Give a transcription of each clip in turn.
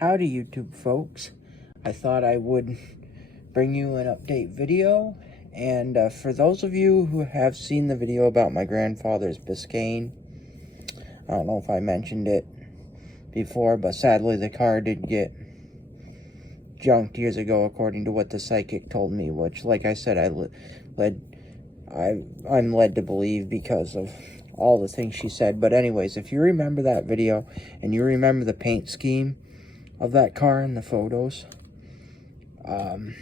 Howdy YouTube folks. I thought I would bring you an update video, and for those of you who have seen the video about my grandfather's Biscayne, I don't know if I mentioned it before, but sadly the car did get junked years ago according to what the psychic told me, which, like I said, I'm led to believe because of all the things she said. But anyways, if you remember that video and you remember the paint scheme of that car in the photos, I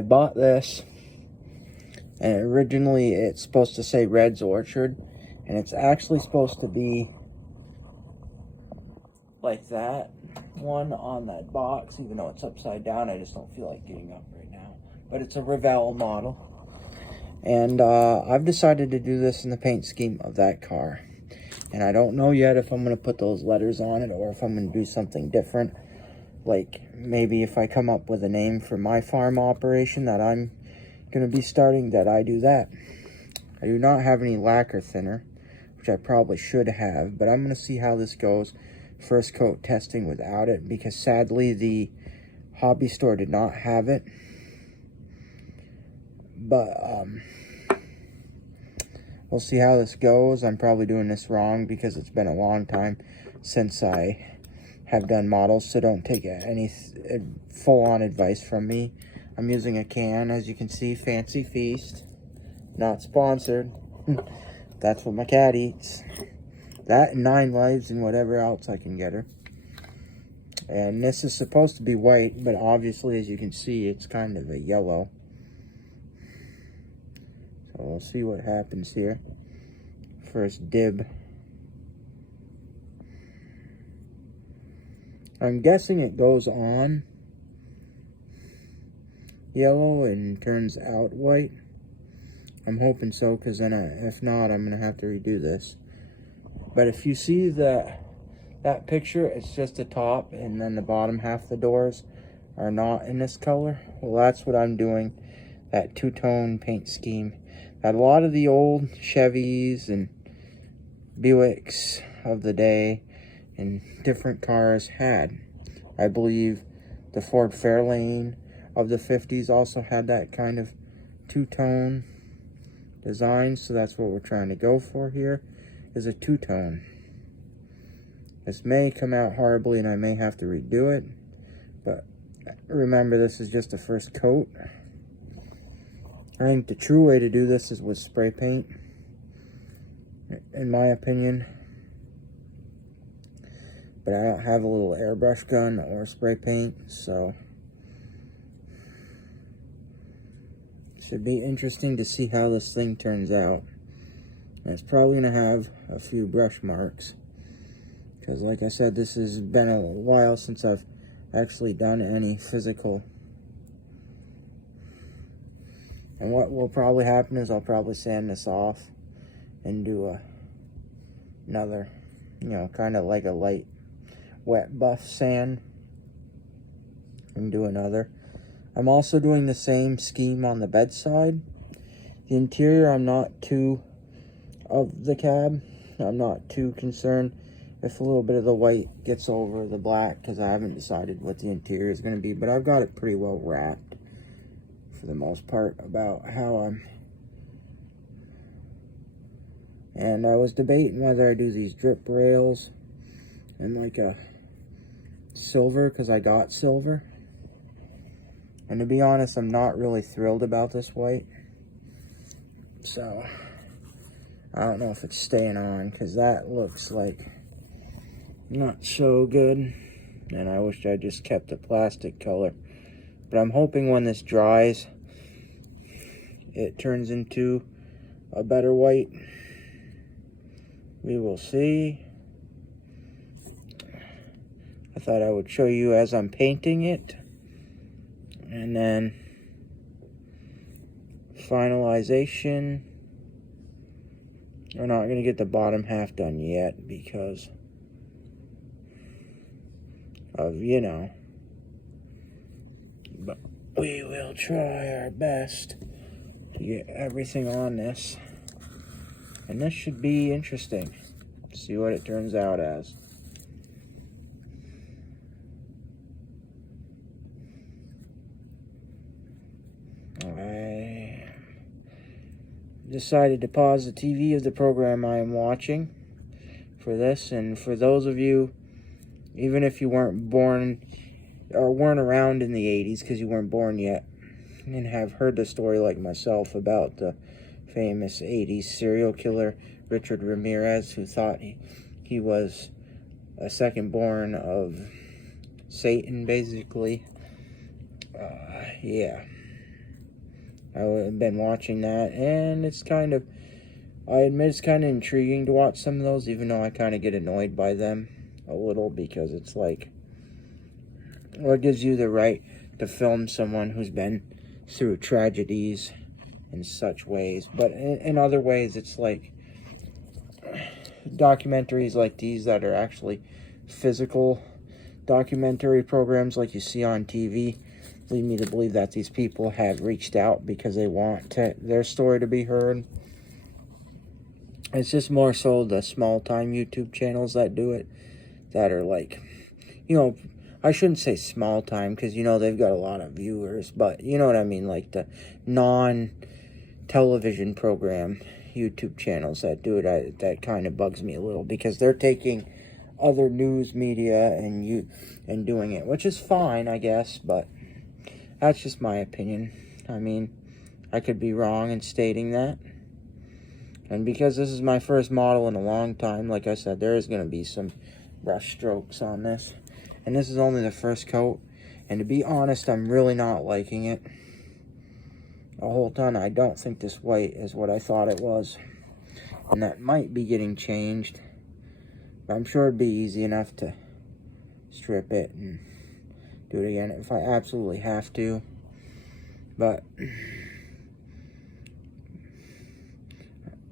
bought this, and originally it's supposed to say Red's Orchard, and it's actually supposed to be like that one on that box, even though it's upside down. I just don't feel like getting up right now. But it's a Revell model, and I've decided to do this in the paint scheme of that car. And I don't know yet if I'm going to put those letters on it or if I'm going to do something different. Like, maybe if I come up with a name for my farm operation that I'm going to be starting, that I do that. I do not have any lacquer thinner, which I probably should have, but I'm going to see how this goes. First coat testing without it, because sadly the hobby store did not have it. But, we'll see how this goes. I'm probably doing this wrong because it's been a long time since I have done models, so don't take any full-on advice from me. I'm using a can, as you can see, Fancy Feast. Not sponsored. That's what my cat eats. That and 9 Lives and whatever else I can get her. And this is supposed to be white, but obviously, as you can see, it's kind of a yellow. So we'll see what happens here. First dib. I'm guessing it goes on yellow and turns out white. I'm hoping so, because then if not, I'm going to have to redo this. But if you see that picture, it's just the top, and then the bottom half of the doors are not in this color. Well, that's what I'm doing, that two-tone paint scheme that a lot of the old Chevys and Buicks of the day and different cars had. I believe the Ford Fairlane of the 50s also had that kind of two-tone design, so that's what we're trying to go for here, is a two-tone. This may come out horribly and I may have to redo it, but remember, this is just the first coat. I think the true way to do this is with spray paint, in my opinion. But I don't have a little airbrush gun or spray paint, so it should be interesting to see how this thing turns out. And it's probably going to have a few brush marks, because like I said, this has been a while since I've actually done any physical. And what will probably happen is I'll probably sand this off and do another, kind of like a light wet buff sand, and do another. I'm also doing the same scheme on the bedside. The interior, I'm not too, of the cab, I'm not too concerned if a little bit of the white gets over the black, because I haven't decided what the interior is going to be, but I've got it pretty well wrapped for the most part about how I'm. And I was debating whether I do these drip rails and like a silver, because I got silver. And to be honest, I'm not really thrilled about this white. So I don't know if it's staying on, because that looks like not so good. And I wish I just kept the plastic color. But I'm hoping when this dries, it turns into a better white. We will see. I thought I would show you as I'm painting it. And then finalization. We're not going to get the bottom half done yet because of, but we will try our best to get everything on this. And this should be interesting. See what it turns out as. decided to pause the TV of the program I am watching for this. And for those of you, even if you weren't born or weren't around in the 80s because you weren't born yet, and have heard the story like myself about the famous 80s serial killer Richard Ramirez, who thought he was a second born of Satan, basically. Yeah. I've been watching that, and it's kind of, I admit it's kind of intriguing to watch some of those, even though I kind of get annoyed by them a little, because it's like, what gives you the right to film someone who's been through tragedies in such ways? But in other ways, it's like documentaries like these that are actually physical documentary programs like you see on TV lead me to believe that these people have reached out because they want their story to be heard. It's just more so the small-time YouTube channels that do it, that are like, you know, I shouldn't say small-time because, you know, they've got a lot of viewers, but you know what I mean, like the non-television program YouTube channels that do it. That kind of bugs me a little, because they're taking other news media and doing it, which is fine, I guess, but that's just my opinion. I mean, I could be wrong in stating that. And because this is my first model in a long time, like I said, there is going to be some brush strokes on this. And this is only the first coat. And to be honest, I'm really not liking it. A whole ton. I don't think this white is what I thought it was. And that might be getting changed. But I'm sure it'd be easy enough to strip it and do it again if I absolutely have to. But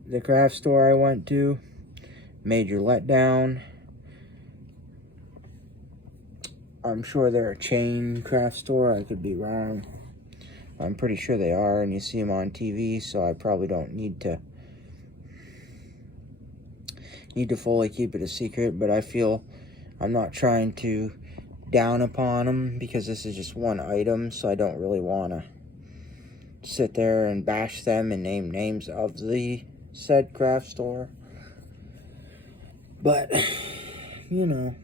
the craft store I went to, major letdown. I'm sure they're a chain craft store. I could be wrong. I'm pretty sure they are, and you see them on TV, so I probably don't need to fully keep it a secret. But I feel I'm not trying to down upon them, because this is just one item, so I don't really want to sit there and bash them and name names of the said craft store. But you know,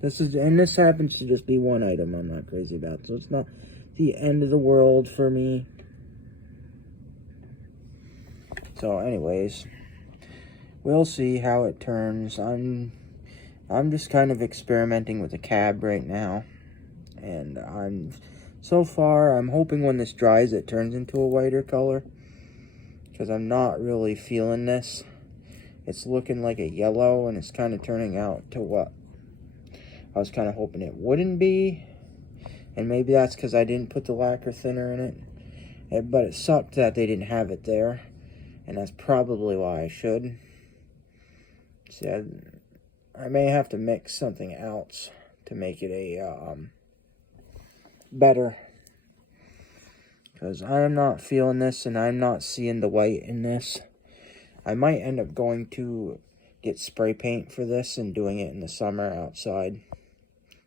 this happens to just be one item I'm not crazy about, so it's not the end of the world for me. So anyways, we'll see how it turns. I'm just kind of experimenting with the cab right now, and so far I'm hoping when this dries it turns into a whiter color, because I'm not really feeling this. It's looking like a yellow, and it's kind of turning out to what I was kind of hoping it wouldn't be. And maybe that's because I didn't put the lacquer thinner in it. But it sucked that they didn't have it there. And that's probably why I should. See, I may have to mix something else to make it a better. Because I am not feeling this, and I'm not seeing the white in this. I might end up going to get spray paint for this and doing it in the summer outside.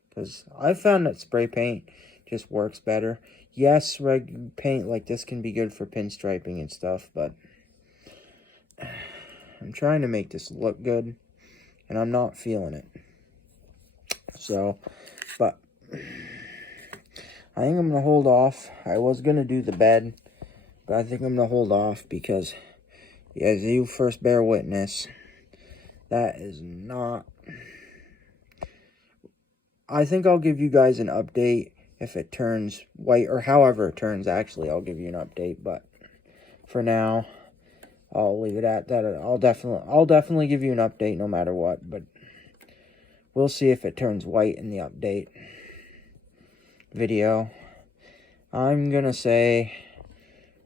Because I found that spray paint just works better. Yes, regular paint like this can be good for pinstriping and stuff, but I'm trying to make this look good, and I'm not feeling it. So, but I think I'm going to hold off. I was going to do the bed, but I think I'm going to hold off because, as you first bear witness, that is not... I think I'll give you guys an update if it turns white, or however it turns. Actually, I'll give you an update, but for now, I'll leave it at that. I'll definitely give you an update no matter what, but we'll see if it turns white in the update video. I'm gonna say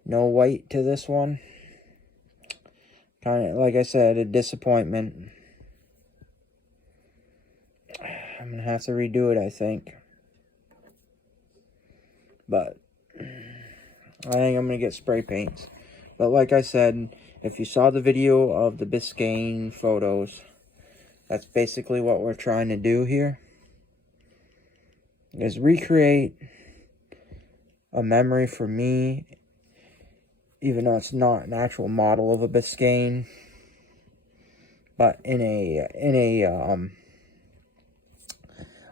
no white to this one. Kind of, like I said, a disappointment. I'm going to have to redo it, I think. But I think I'm going to get spray paints. But like I said, if you saw the video of the Biscayne photos, that's basically what we're trying to do here. Is recreate a memory for me even though it's not an actual model of a Biscayne, but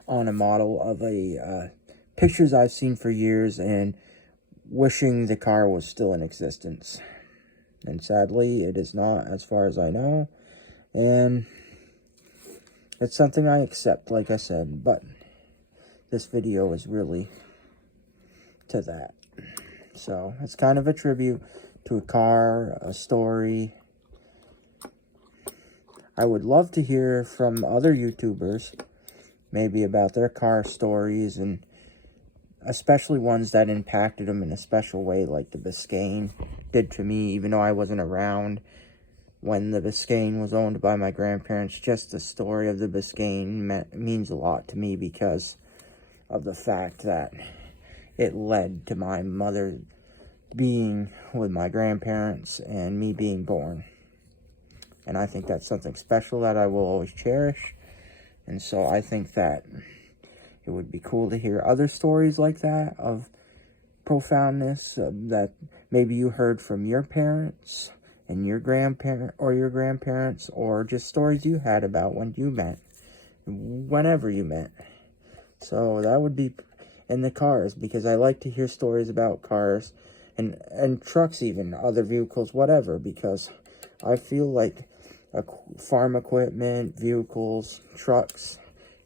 on a model of a pictures I've seen for years and wishing the car was still in existence. And sadly, it is not, as far as I know. And it's something I accept, like I said, but this video is really to that. So it's kind of a tribute to a car, a story. I would love to hear from other YouTubers, maybe about their car stories, and especially ones that impacted them in a special way, like the Biscayne did to me, even though I wasn't around when the Biscayne was owned by my grandparents. Just the story of the Biscayne means a lot to me because of the fact that it led to my mother being with my grandparents and me being born. And I think that's something special that I will always cherish. And so I think that it would be cool to hear other stories like that of profoundness that maybe you heard from your parents and your grandparents, or just stories you had about when you met, whenever you met. So that would be in the cars, because I like to hear stories about cars and trucks, even other vehicles, whatever, because I feel like farm equipment, vehicles, trucks,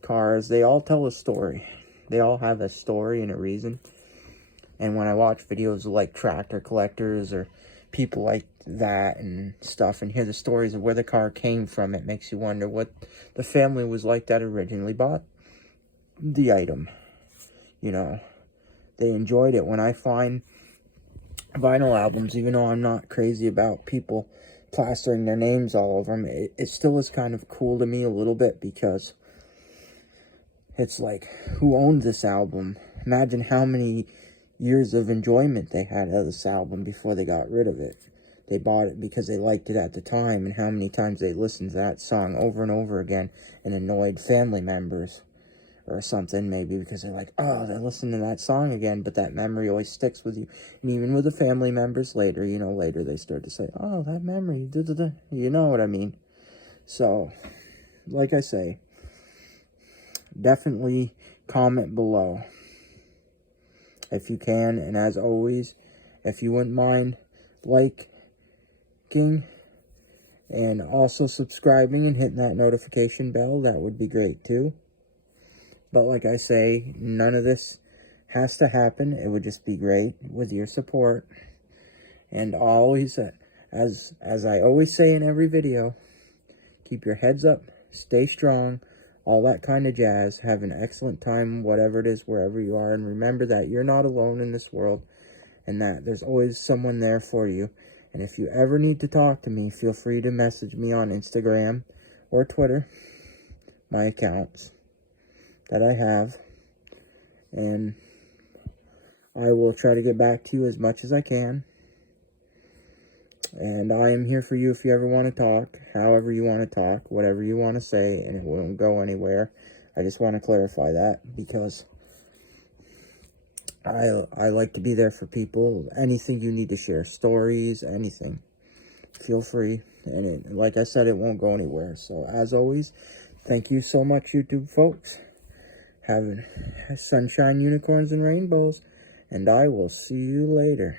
cars, they all tell a story. They all have a story and a reason. And when I watch videos of like tractor collectors or people like that and stuff, and hear the stories of where the car came from, it makes you wonder what the family was like that originally bought the item. You know, they enjoyed it. When I find vinyl albums, even though I'm not crazy about people plastering their names all over them, it still is kind of cool to me a little bit, because it's like, who owned this album? Imagine how many years of enjoyment they had of this album before they got rid of it. They bought it because they liked it at the time, and how many times they listened to that song over and over again and annoyed family members or something, maybe because they're like, oh, they're listening to that song again, but that memory always sticks with you. And even with the family members later, you know, later they start to say, oh, that memory, da-da-da. You know what I mean? So, like I say, definitely comment below if you can, and as always, if you wouldn't mind liking and also subscribing and hitting that notification bell, that would be great too. But like I say, none of this has to happen. It would just be great with your support. And always, as I always say in every video, keep your heads up, stay strong, all that kind of jazz. Have an excellent time, whatever it is, wherever you are. And remember that you're not alone in this world, and that there's always someone there for you. And if you ever need to talk to me, feel free to message me on Instagram or Twitter, my accounts that I have, and I will try to get back to you as much as I can. And I am here for you if you ever want to talk, however you want to talk, whatever you want to say, and it won't go anywhere. I just want to clarify that, because I like to be there for people. Anything you need to share, stories, anything, feel free. And like I said, it won't go anywhere. So as always, thank you so much, YouTube folks. Have sunshine, unicorns, and rainbows, and I will see you later.